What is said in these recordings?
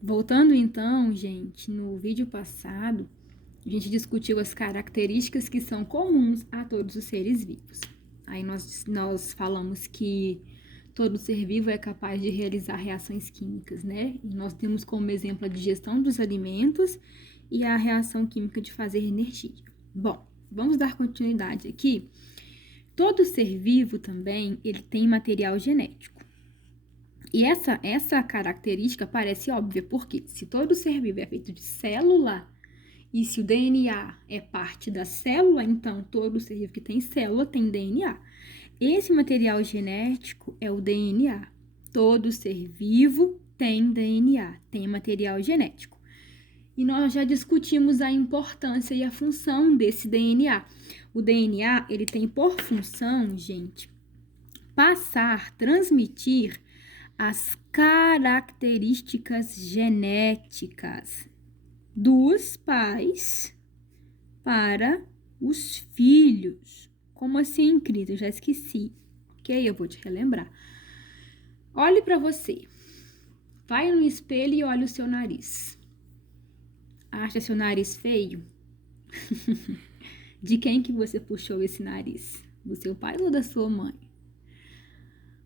Voltando então, gente, no vídeo passado, a gente discutiu as características que são comuns a todos os seres vivos. Aí nós falamos que todo ser vivo é capaz de realizar reações químicas, né? E nós temos como exemplo a digestão dos alimentos e a reação química de fazer energia. Bom, vamos dar continuidade aqui. Todo ser vivo também, ele tem material genético. E essa característica parece óbvia, porque se todo ser vivo é feito de célula, e se o DNA é parte da célula, então todo ser vivo que tem célula tem DNA. Esse material genético é o DNA. Todo ser vivo tem DNA, tem material genético. E nós já discutimos a importância e a função desse DNA. O DNA, ele tem por função, gente, transmitir as características genéticas dos pais para os filhos. Como assim, Cris? Eu já esqueci. Ok, eu vou te relembrar. Olhe para você. Vai no espelho e olhe o seu nariz. Acha seu nariz feio? De quem que você puxou esse nariz? Do seu pai ou da sua mãe?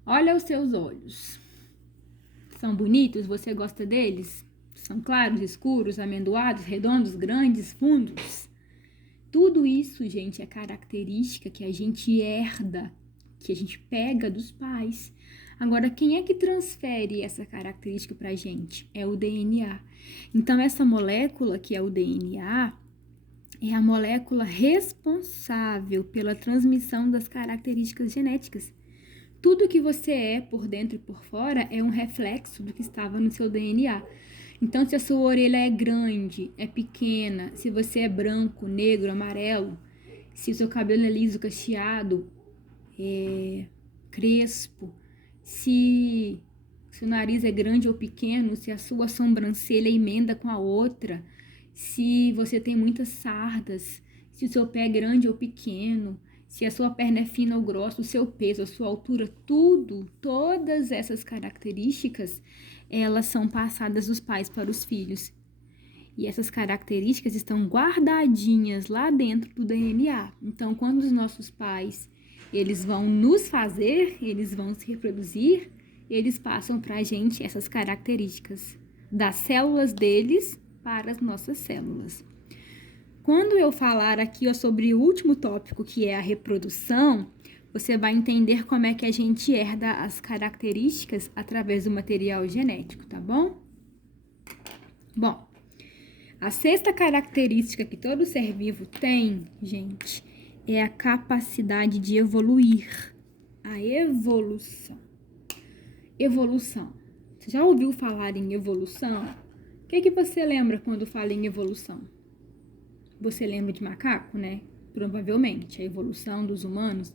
Olha os seus olhos. São bonitos? Você gosta deles? São claros, escuros, amendoados, redondos, grandes, fundos? Tudo isso, gente, é característica que a gente herda, que a gente pega dos pais. Agora, quem é que transfere essa característica pra gente? É o DNA. Então, essa molécula, que é o DNA, é a molécula responsável pela transmissão das características genéticas. Tudo que você é por dentro e por fora é um reflexo do que estava no seu DNA. Então, se a sua orelha é grande, é pequena, se você é branco, negro, amarelo, se o seu cabelo é liso, cacheado, crespo, se seu nariz é grande ou pequeno, se a sua sobrancelha emenda com a outra, se você tem muitas sardas, se o seu pé é grande ou pequeno, se a sua perna é fina ou grossa, o seu peso, a sua altura, todas essas características, elas são passadas dos pais para os filhos. E essas características estão guardadinhas lá dentro do DNA. Então, quando os nossos pais, eles vão nos fazer, eles vão se reproduzir, eles passam para a gente essas características das células deles para as nossas células. Quando eu falar aqui sobre o último tópico, que é a reprodução, você vai entender como é que a gente herda as características através do material genético, tá bom? Bom, a sexta característica que todo ser vivo tem, gente, é a capacidade de evoluir. A evolução. Evolução. Você já ouviu falar em evolução? O que você lembra quando fala em evolução? Você lembra de macaco, né? Provavelmente, a evolução dos humanos,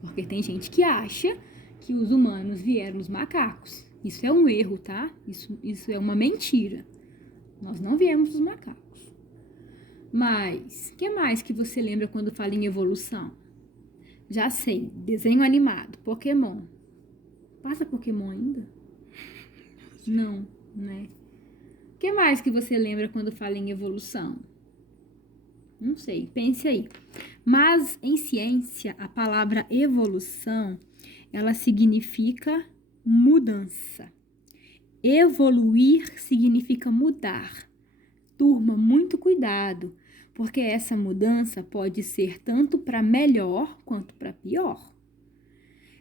porque tem gente que acha que os humanos vieram dos macacos. Isso é um erro, tá? Isso é uma mentira. Nós não viemos dos macacos. Mas, o que mais que você lembra quando fala em evolução? Já sei, desenho animado, Pokémon. Passa Pokémon ainda? Não, né? O que mais que você lembra quando fala em evolução? Não sei, pense aí. Mas em ciência, a palavra evolução, ela significa mudança. Evoluir significa mudar. Turma, muito cuidado, porque essa mudança pode ser tanto para melhor quanto para pior.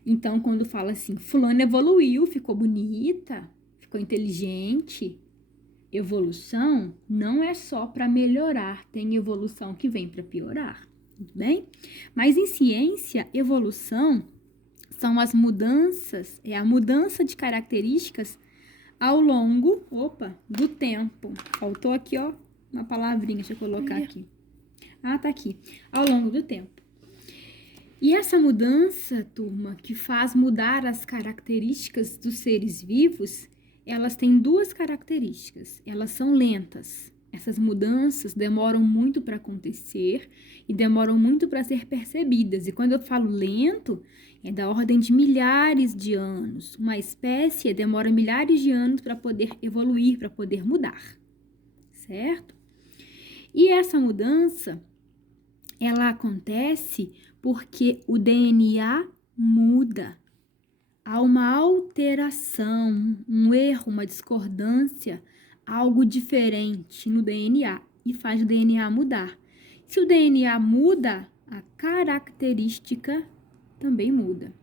Então, quando fala assim, fulano evoluiu, ficou bonita, ficou inteligente, evolução não é só para melhorar, tem evolução que vem para piorar, tudo bem? Mas em ciência, evolução são as mudanças, é a mudança de características ao longo, do tempo. Faltou aqui, ó, uma palavrinha, deixa eu colocar aqui. Ah, tá aqui. Ao longo do tempo. E essa mudança, turma, que faz mudar as características dos seres vivos, elas têm duas características. Elas são lentas. Essas mudanças demoram muito para acontecer e demoram muito para ser percebidas. E quando eu falo lento, é da ordem de milhares de anos. Uma espécie demora milhares de anos para poder evoluir, para poder mudar, certo? E essa mudança, ela acontece porque o DNA muda. Há uma alteração, um erro, uma discordância, algo diferente no DNA e faz o DNA mudar. Se o DNA muda, a característica também muda.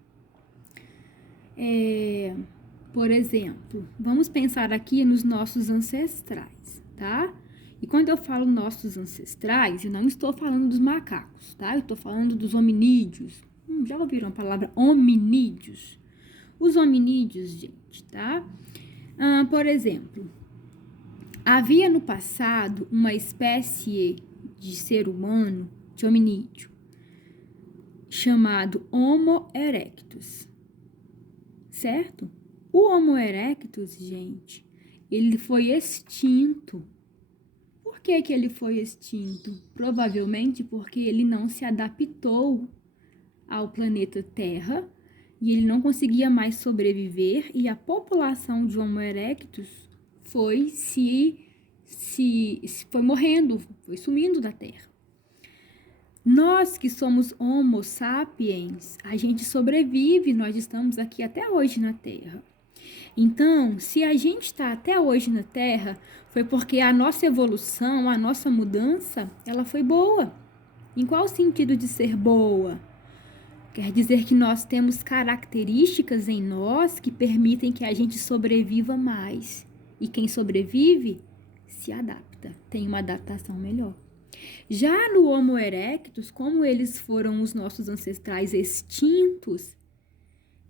Por exemplo, vamos pensar aqui nos nossos ancestrais, tá? E quando eu falo nossos ancestrais, eu não estou falando dos macacos, tá? Eu estou falando dos hominídeos. Já ouviram a palavra hominídeos? Os hominídeos, gente, tá? Por exemplo, havia no passado uma espécie de ser humano, de hominídeo, chamado Homo erectus, certo? O Homo erectus, gente, ele foi extinto. Por que que ele foi extinto? Provavelmente porque ele não se adaptou ao planeta Terra e ele não conseguia mais sobreviver e a população de Homo erectus foi foi morrendo, foi sumindo da Terra. Nós que somos Homo sapiens, a gente sobrevive, nós estamos aqui até hoje na Terra. Então, se a gente está até hoje na Terra, foi porque a nossa evolução, a nossa mudança, ela foi boa. Em qual sentido de ser boa? Quer dizer que nós temos características em nós que permitem que a gente sobreviva mais. E quem sobrevive se adapta, tem uma adaptação melhor. Já no Homo erectus, como eles foram os nossos ancestrais extintos,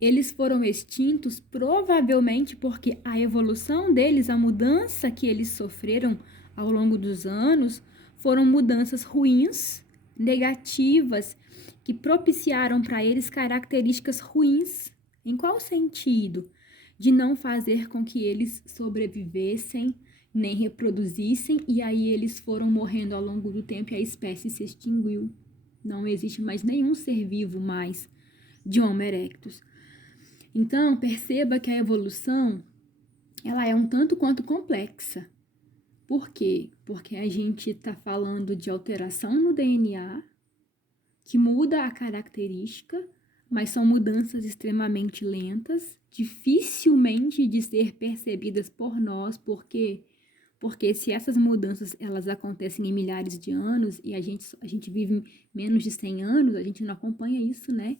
eles foram extintos provavelmente porque a evolução deles, a mudança que eles sofreram ao longo dos anos, foram mudanças ruins, negativas, que propiciaram para eles características ruins. Em qual sentido? De não fazer com que eles sobrevivessem, nem reproduzissem, e aí eles foram morrendo ao longo do tempo e a espécie se extinguiu. Não existe mais nenhum ser vivo mais de Homo erectus. Então, perceba que a evolução, ela é um tanto quanto complexa. Por quê? Porque a gente está falando de alteração no DNA, que muda a característica, mas são mudanças extremamente lentas, dificilmente de ser percebidas por nós, porque se essas mudanças elas acontecem em milhares de anos e a gente vive menos de 100 anos, a gente não acompanha isso, né?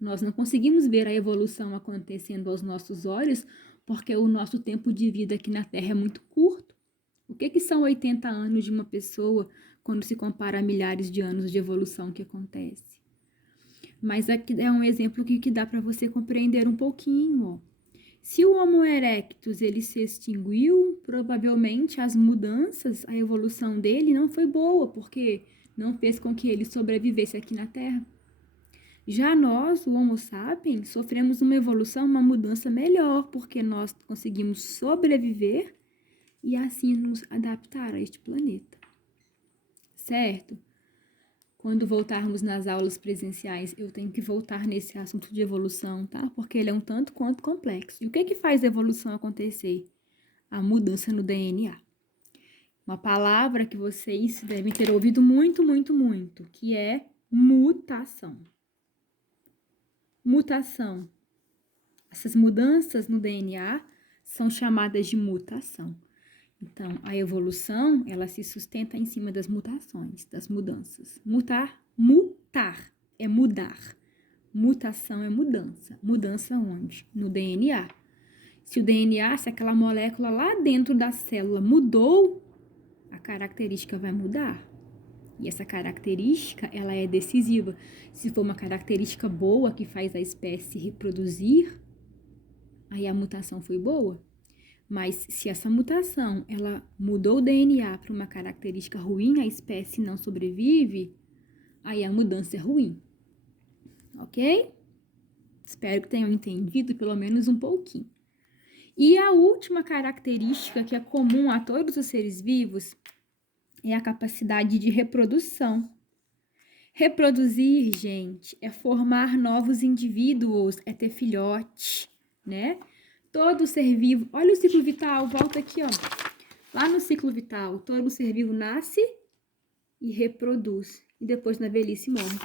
Nós não conseguimos ver a evolução acontecendo aos nossos olhos, porque o nosso tempo de vida aqui na Terra é muito curto. O que são 80 anos de uma pessoa quando se compara a milhares de anos de evolução que acontece? Mas aqui é um exemplo que dá para você compreender um pouquinho, ó. Se o Homo erectus ele se extinguiu, provavelmente as mudanças, a evolução dele não foi boa, porque não fez com que ele sobrevivesse aqui na Terra. Já nós, o Homo sapiens, sofremos uma evolução, uma mudança melhor, porque nós conseguimos sobreviver e assim nos adaptar a este planeta. Certo? Quando voltarmos nas aulas presenciais, eu tenho que voltar nesse assunto de evolução, tá? Porque ele é um tanto quanto complexo. E o que faz a evolução acontecer? A mudança no DNA. Uma palavra que vocês devem ter ouvido muito, muito, muito, que é mutação. Mutação. Essas mudanças no DNA são chamadas de mutação. Então, a evolução, ela se sustenta em cima das mutações, das mudanças. Mutar é mudar. Mutação é mudança. Mudança onde? No DNA. Se o DNA, se aquela molécula lá dentro da célula mudou, a característica vai mudar. E essa característica, ela é decisiva. Se for uma característica boa que faz a espécie reproduzir, aí a mutação foi boa. Mas se essa mutação, ela mudou o DNA para uma característica ruim, a espécie não sobrevive, aí a mudança é ruim. Ok? Espero que tenham entendido pelo menos um pouquinho. E a última característica que é comum a todos os seres vivos é a capacidade de reprodução. Reproduzir, gente, é formar novos indivíduos, é ter filhote, né? Todo ser vivo, olha o ciclo vital, volta aqui, ó. Lá no ciclo vital, todo ser vivo nasce e reproduz, e depois na velhice morre.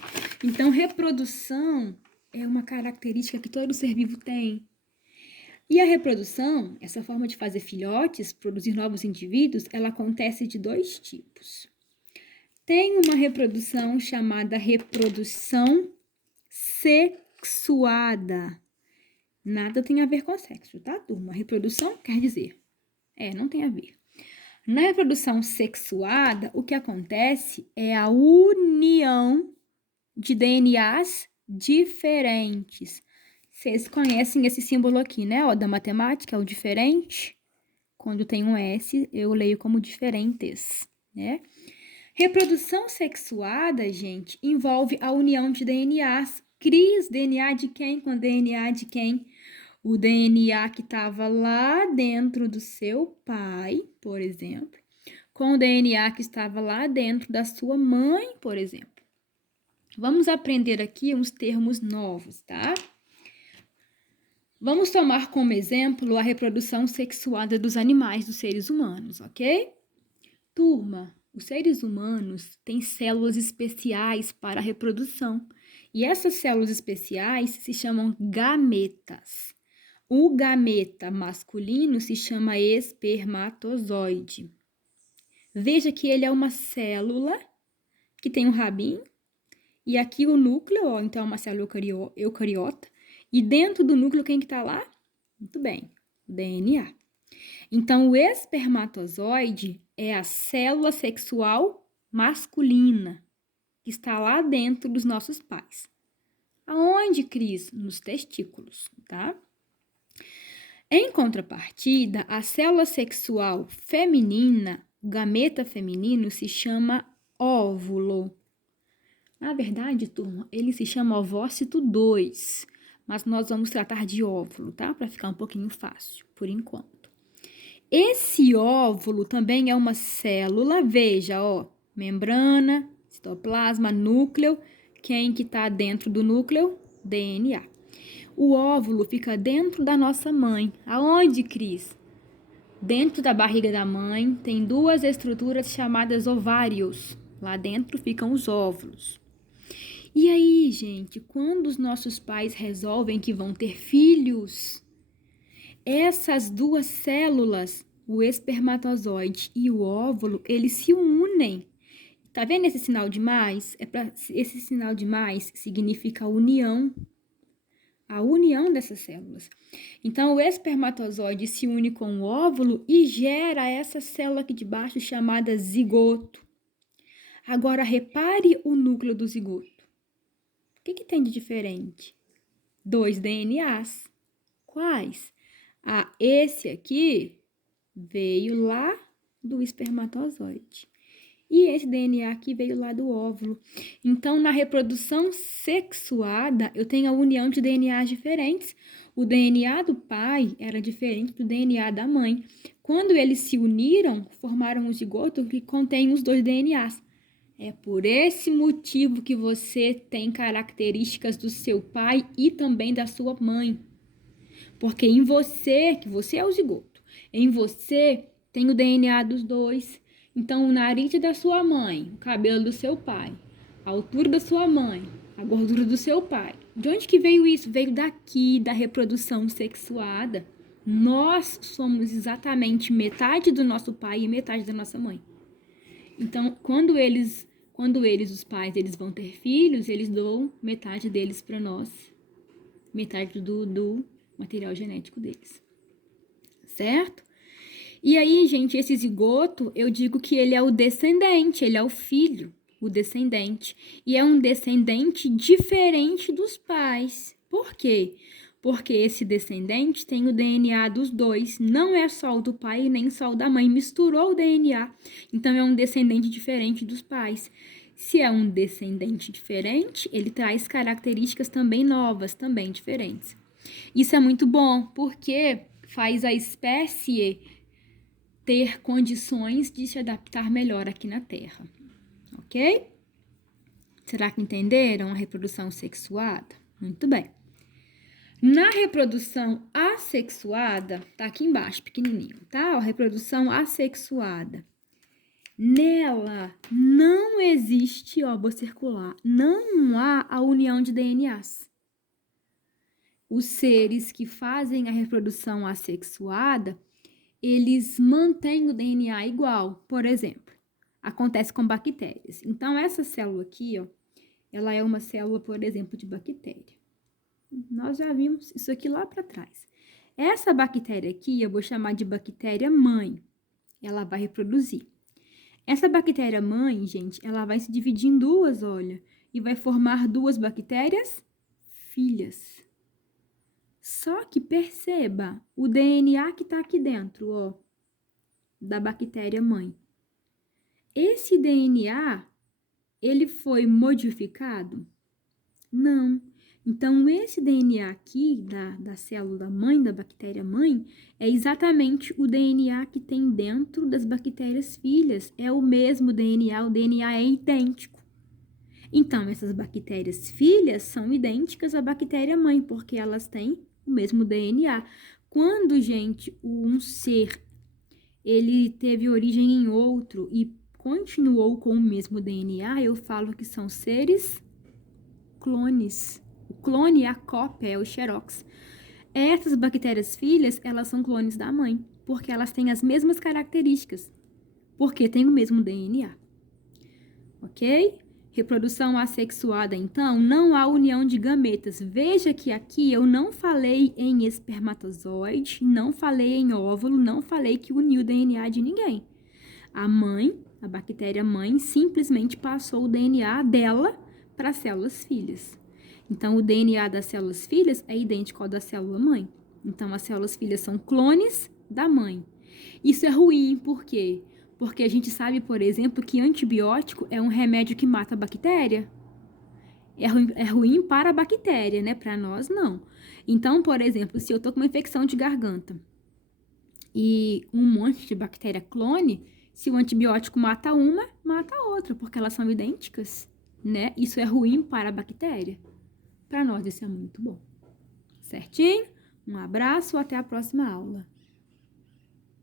Então, reprodução é uma característica que todo ser vivo tem. E a reprodução, essa forma de fazer filhotes, produzir novos indivíduos, ela acontece de dois tipos. Tem uma reprodução chamada reprodução sexuada. Nada tem a ver com sexo, tá, turma? Reprodução quer dizer, não tem a ver. Na reprodução sexuada, o que acontece é a união de DNAs diferentes. Vocês conhecem esse símbolo aqui, né? Ó, da matemática, o diferente. Quando tem um S, eu leio como diferentes, né? Reprodução sexuada, gente, envolve a união de DNAs. Cris, DNA de quem com DNA de quem? O DNA que estava lá dentro do seu pai, por exemplo, com o DNA que estava lá dentro da sua mãe, por exemplo. Vamos aprender aqui uns termos novos, tá? Vamos tomar como exemplo a reprodução sexuada dos animais, dos seres humanos, ok? Turma, os seres humanos têm células especiais para a reprodução. E essas células especiais se chamam gametas. O gameta masculino se chama espermatozoide. Veja que ele é uma célula que tem um rabinho. E aqui o núcleo, ó, então é uma célula eucariota. E dentro do núcleo, quem que tá lá? Muito bem, o DNA. Então, o espermatozoide é a célula sexual masculina que está lá dentro dos nossos pais. Aonde, Cris? Nos testículos, tá? Em contrapartida, a célula sexual feminina, o gameta feminino, se chama óvulo. Na verdade, turma, ele se chama ovócito 2, mas nós vamos tratar de óvulo, tá? Para ficar um pouquinho fácil, por enquanto. Esse óvulo também é uma célula, veja, ó, membrana, citoplasma, núcleo. Quem que tá dentro do núcleo? DNA. O óvulo fica dentro da nossa mãe. Aonde, Cris? Dentro da barriga da mãe tem duas estruturas chamadas ovários. Lá dentro ficam os óvulos. E aí, gente, quando os nossos pais resolvem que vão ter filhos, essas duas células, o espermatozoide e o óvulo, eles se unem. Tá vendo esse sinal de mais? Esse sinal de mais significa união. A união dessas células. Então, o espermatozoide se une com o óvulo e gera essa célula aqui de baixo chamada zigoto. Agora, repare o núcleo do zigoto. O que tem de diferente? 2 DNAs. Quais? Esse aqui veio lá do espermatozoide. E esse DNA aqui veio lá do óvulo. Então, na reprodução sexuada, eu tenho a união de DNAs diferentes. O DNA do pai era diferente do DNA da mãe. Quando eles se uniram, formaram um zigoto que contém os 2 DNAs. É por esse motivo que você tem características do seu pai e também da sua mãe. Porque em você, que você é o zigoto, em você tem o DNA dos 2. Então, o nariz da sua mãe, o cabelo do seu pai, a altura da sua mãe, a gordura do seu pai. De onde que veio isso? Veio daqui, da reprodução sexuada. Nós somos exatamente metade do nosso pai e metade da nossa mãe. Então, quando eles, os pais, eles vão ter filhos, eles dão metade deles para nós, metade do material genético deles, certo? E aí, gente, esse zigoto, eu digo que ele é o descendente, ele é o filho, o descendente. E é um descendente diferente dos pais. Por quê? Porque esse descendente tem o DNA dos 2, não é só o do pai nem só o da mãe, misturou o DNA. Então, é um descendente diferente dos pais. Se é um descendente diferente, ele traz características também novas, também diferentes. Isso é muito bom, porque faz a espécie ter condições de se adaptar melhor aqui na Terra, ok? Será que entenderam a reprodução sexuada? Muito bem. Na reprodução assexuada, tá aqui embaixo, pequenininho, tá? A reprodução assexuada. Nela não existe, ó, vou circular, não há a união de DNAs. Os seres que fazem a reprodução assexuada, eles mantêm o DNA igual. Por exemplo, acontece com bactérias. Então, essa célula aqui, ó, ela é uma célula, por exemplo, de bactéria. Nós já vimos isso aqui lá para trás. Essa bactéria aqui, eu vou chamar de bactéria mãe. Ela vai reproduzir. Essa bactéria mãe, gente, ela vai se dividir em duas, olha, e vai formar duas bactérias filhas. Só que perceba o DNA que está aqui dentro, ó, da bactéria mãe. Esse DNA, ele foi modificado? Não. Então, esse DNA aqui da célula mãe, da bactéria mãe, é exatamente o DNA que tem dentro das bactérias filhas. É o mesmo DNA, o DNA é idêntico. Então, essas bactérias filhas são idênticas à bactéria mãe, porque elas têm o mesmo DNA. Quando, gente, um ser, ele teve origem em outro e continuou com o mesmo DNA, eu falo que são seres clones. O clone é a cópia, é o xerox. Essas bactérias filhas, elas são clones da mãe, porque elas têm as mesmas características, porque têm o mesmo DNA. Ok? Reprodução assexuada, então, não há união de gametas. Veja que aqui eu não falei em espermatozoide, não falei em óvulo, não falei que uniu o DNA de ninguém. A mãe, a bactéria mãe, simplesmente passou o DNA dela para as células filhas. Então, o DNA das células filhas é idêntico ao da célula mãe. Então, as células filhas são clones da mãe. Isso é ruim, por quê? Porque a gente sabe, por exemplo, que antibiótico é um remédio que mata a bactéria. É ruim para a bactéria, né? Para nós, não. Então, por exemplo, se eu tô com uma infecção de garganta e um monte de bactéria clone, se o antibiótico mata uma, mata a outra, porque elas são idênticas, né? Isso é ruim para a bactéria. Para nós, isso é muito bom. Certinho? Um abraço, até a próxima aula.